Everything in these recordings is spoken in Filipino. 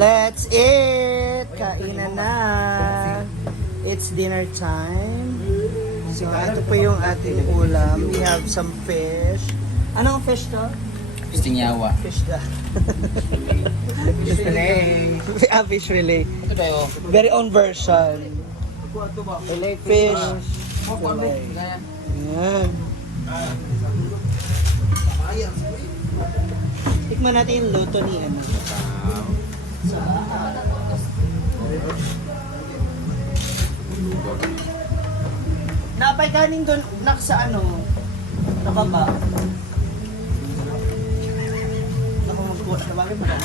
Let's eat! Kainan na! It's dinner time. So, ito po yung ating ulam. We have some fish. Anong fish to? Pistingyawa. Fish da. Fish fillet. Fish fillet. Ito tayo. Very own version. Fish. Fillet. Ayan. Tikman natin yung luto ni ano. Napay kanin doon, nak sa ano, nakaba. Ako magkuha, sabagay mo lang.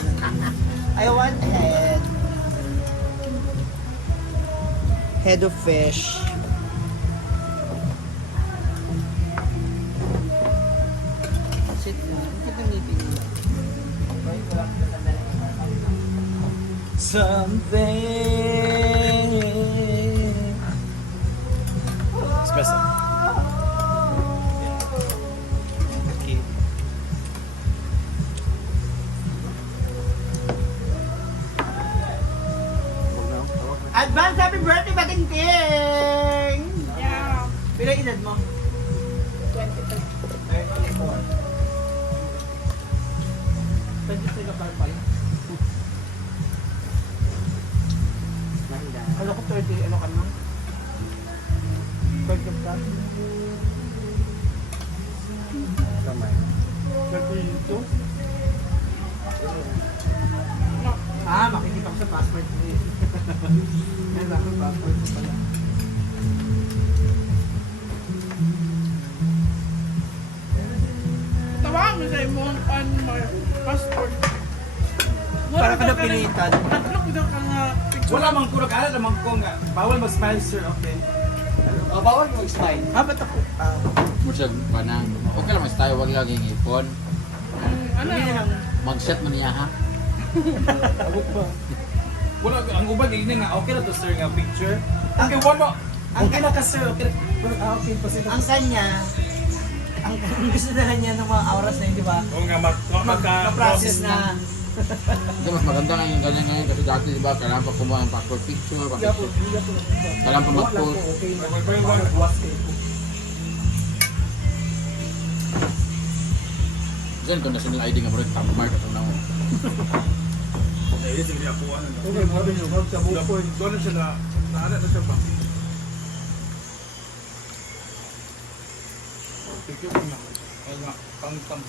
I want head. Head of fish. Sit down. Kita ngipin mo. Something. Espresso. Okay. Advance happy birthday, Bating Ting! Yeah. Pila edad mo? 23. 24. 23 ka pala. Ano ko 30? Ano ka na? 30 ka? Kamay. 32? Ah, makikita ko sa passport mo eh. Yan ako passport mo pala. Tawag mo sa imong on my passport. Para ka napilitan. Tatlong daw ka nga picture. Wala mang kurog, ala naman ko nga. Bawal mag-smile, sir, okay? Bawal mo smile. Ah, ba't ako? Ah, Mursag pa na. Huwag ka naman tayo, huwag laging ipon. Ano? hindi lang. Mag-set mo niya ha. Wala, ang ubag, yun nga, okay na to, sir, nga picture. Okay, wala. Okay na ka, sir, okay. Okay, pasito. Ang kanya, ang gusto na niya ng mga auras na yun, di ba? Oo nga, Mag-process na. Ito mas maganda ngayon ganyan ngayon kasi dati diba kailangan pa kumuha ng passport picture, kailangan pa mag-post. Diyan kung national ID nga mo rin, top mark at ano. Ayun, sige, ako, ano. Okay, mga rin yung hug sa bukoy. Doon na siya na, nahanap na siya ba? Picture ko na. Ay nga, pang-pang.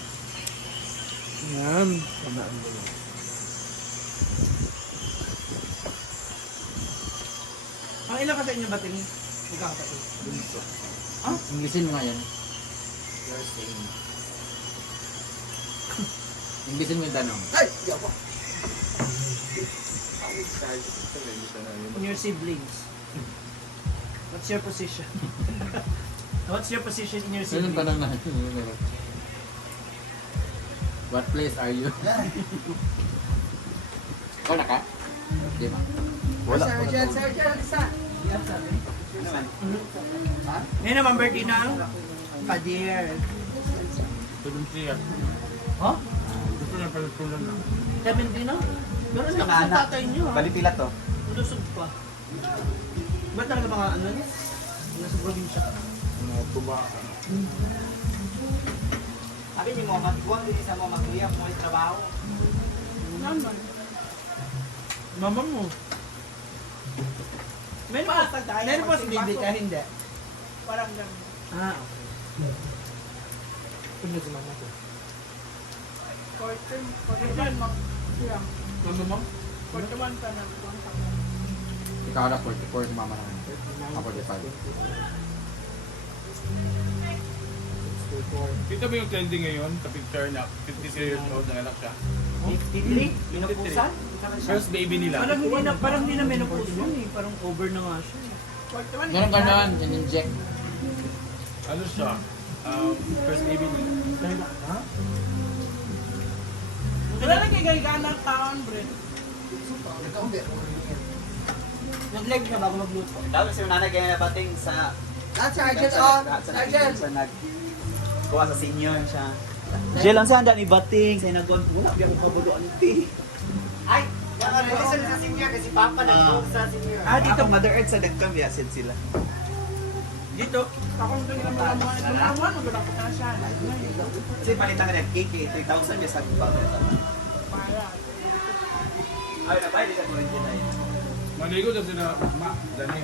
Yan. Ang ilan ka sa inyo ba, Ting? Magkakapatid. Inglesin mo nga yan. Inglesin mo yung tanong. In your siblings. What's your position? What's your position in your Sino yung siblings? tanong na? What place are you? Ikaw na ka? Di ba? Wala. Ngayon naman, birthday na ang Kadir. Tulong siya. Oh? Gusto niya pala tulong na. 70 na? Ganun na kasi tatay niyo, ha? Balipila to. Lusog pa. Ba't talaga mga ano niya? Nasa probinsya ka. Mga tuba. Sabi niyo mo, matiguang din sa mga magkuya mo yung trabaho. Naman. Mama mo. Meron possibility ka, hindi? Parang gano'n. Ah, okay. Punya si mama ko. 41 mag... Yeah. Ano mo? 41 ka na. Ikaw na 44 si mama namin. Ako 45. Kita mo yung trending ngayon, ka-picture na 53 years old na anak siya. 53? Pinupusan? First baby nila. Parang hindi na menopause yun eh. Parang over na nga siya. 41 Ganun ka naman, in-inject. Ano siya? First baby nila. Wala na kay ng taon, Brent. Nag-leg na bago magluto. Tapos yung nanay kaya nabating sa... Sergeant, oh! Sergeant! Sa kuha sa senior siya. Jill, ang saan ni Bating? Sa inagon, wala, biya ko pabuloan ti. Ay! Yan Pwede sila sa senior kasi papa nag-book sa senior. Dito Mother Earth sa nagkami asin sila. Dito. Ako nung ganyan naman ang mga naman, maglalakot na siya. Kasi palitan ka ng cake eh, 3,000 yung sabi pa. Para. Ay, nabayad siya 29. Maligo na sila, ma, dali.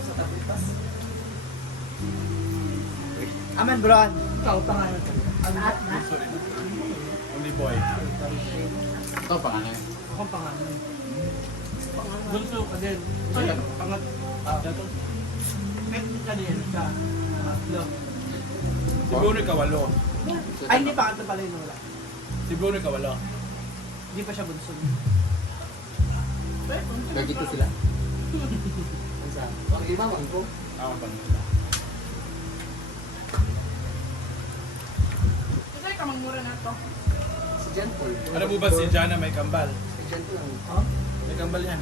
Sa tapitas. Aman, Bron. Ikaw pa nga yun. Sorry. Only boy. Ito pa nga ngayon. Akong pangalan. Bunso ka din. Pangat. Dato. Pwede ka din siya. Pangatlo. Si Bruno kawalo. Ay, hindi pangatlo pala yun wala. Si Bruno kawalo. Hindi pa siya bunso. Kaya dito sila. Ang iba, wag ko. Ako pa nila. Kasi kamangmura na to. Si Jan Paul. Alam mo ba si Jana may kambal? Si Jan Paul lang. May kambal yan.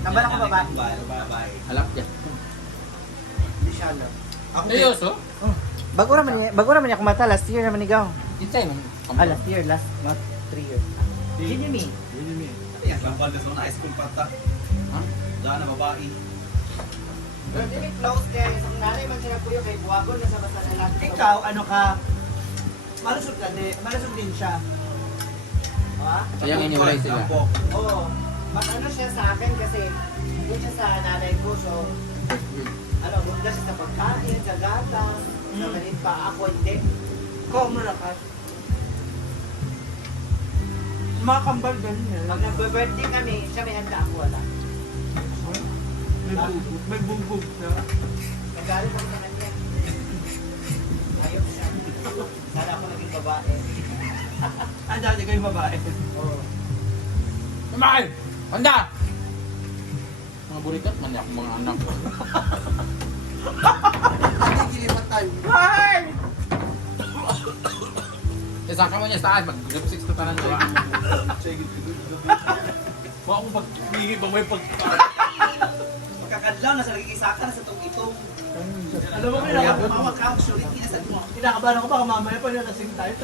Nambal ako babae. Halap niya. Hindi siya alam. Seryoso? Bago naman niya kumata last year naman ikaw. Hintay mo. Last year, not 3 years. Sino mi? Yun yun. Yan, kambal na sa high school pata. Ha? Diyan na babae. Pero hindi close kay sa nanay man sila kuya kay buwagon na sa basta na lang. Ikaw, ano ka? Malusog ka din. Malusog din siya. Ha? Kaya nga iniwalay sila. Oo. Mas ano siya sa akin kasi doon siya sa nanay ko so ano, doon siya sa pagkain, sa gata, sa malit pa ako hindi. Ikaw mo na ka. Mga kambal ganun eh. Pag nagbe-birthday kami, siya may handa ako wala. May bugbog na. Nagalit ako sa kanya. Ayaw siya. Sana ako naging babae. Dati kayo babae. Oo. Kumain! Handa! Mga burikat man ako mga anak. Hi! Isaka mo niya sa taas, mag-group 6 to tanan ko. Huwag akong pag-hingi ba may pag... Magkakadlaw na sa nagkikisaka na sa itong-itong. Alam mo, Mawag ka, sulit kinasad mo. kinakabahan ako baka mamaya pa na lasing tayo.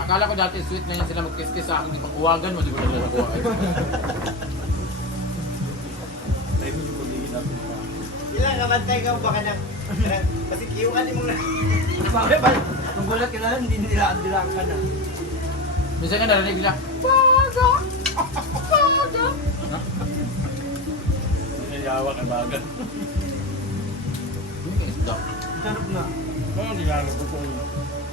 Akala ko dati sweet na yan sila mag-kiss-kiss sa akin, di pang uwagan mo, di ko nila nakuha. Tayo mo yung pag-hingi natin. Ilang kamantay ka mo baka ng... Kasi kiyukan ni mong na... Bakit ba? Nung gulat ka na, hindi nila ka na. Minsan nga narinig nila, Yayawa ka bagal. yung isda. Sarap na. Ano nilalaro ko itong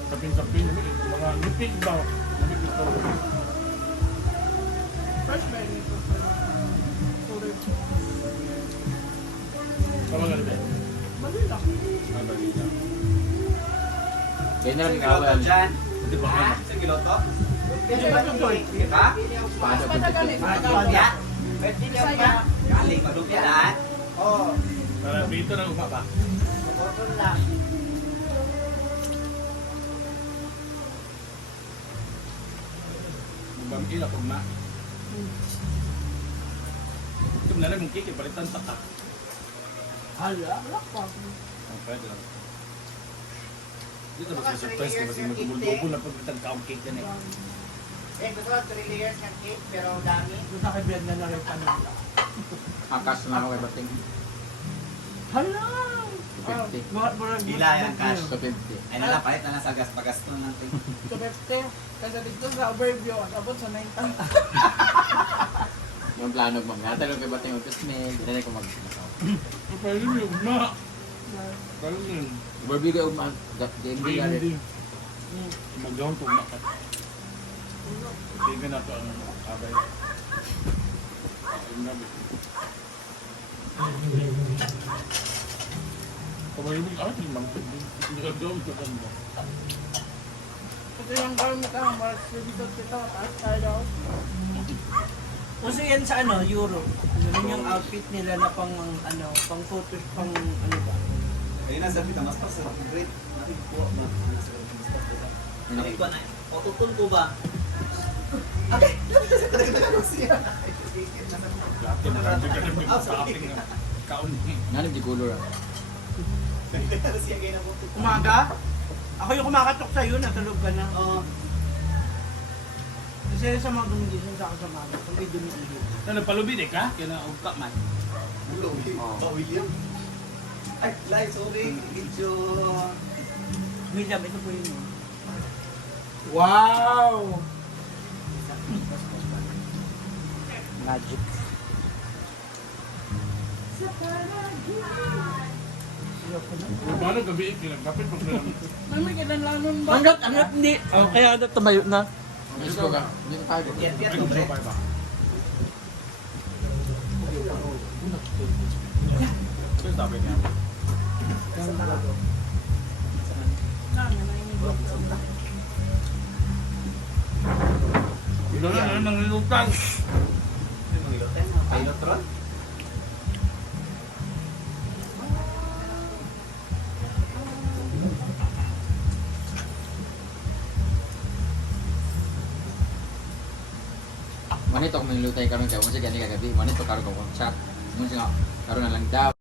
sapin-sapin, mga nipis ba? Nipis ito. Fresh ba yun ito? Sorry. Tama nga rin. Mali lang. Madali na. Kaya na lang ikawan. dyan. Hindi ba Ha? ka? Sa giloto? Pero ito doy. Ha? Paano Mas matagal eh. Pagya? Pwede niya pa. Galing madugyan. Oo. Para dito na umapa. Botol lang. Bangkila ko na. Ito na lang mong kiki, palitan sa tak. Hala, wala pa. Ang pwede lang. Dito ba sa surprise ka kasi magumulbo na pagkitang kaong cake yan eh. Eh, gusto ko 3 layers ng cake, pero ang dami. Doon sa kaibigan na rin pa nila. Akas na ako kay Bating. Hala! 50. Bila yan, cash. So 50. Ay nalang, palit na lang sa gas, pagasto na natin. Tumeste. Kasi dito sa overview, abot sa 9 Yung plano mo, natanong kay Bating mag-smell, hindi ko Pwede mo yung ma. Pwede mo yun. overview kayo, hindi nga rin. Mag-down to makat. Tingnan na ito ang kabay. Kamay mo, hindi man ito. Hindi ka doon sa kanya. Ito yung gamit ang mas ribidot kita, taas tayo. Kasi yan sa ano, Euro. Ganun yung outfit nila na pang ano, pang photos, pang ano ba? Ayun na, sabi ka, mas pa sa great. Natin po, Ay, ba na? O, tutun ko ba? Okay, sa kadagdagan siya. Lahat yung nakagagawin yung shopping na kaon. Nanib di color ah. Umaga? Ako yung kumakatok sa'yo, natulog ka na. Oo. Kasi sa mga gumigising sa akin sa mga, kung may dumiihip. Ano, palubid eh ka? Kaya na ugka man. William. Ay, Lai, sorry. Medyo... William, ito po yun. Wow! Magic. Paano gabi ikinagkapit pag Mami, kailanlanon ba? Hanggat hindi. Oh, kaya na tumayo na. May isko ka. Hindi ka tayo. Yan, pre. Ito sabi niya. Ilo na nang nilutan. Pilotron? Manito kung may lutay kami kaya unsa gani kagabi. Manito karon ko chat. Unsa nga karon na lang daw.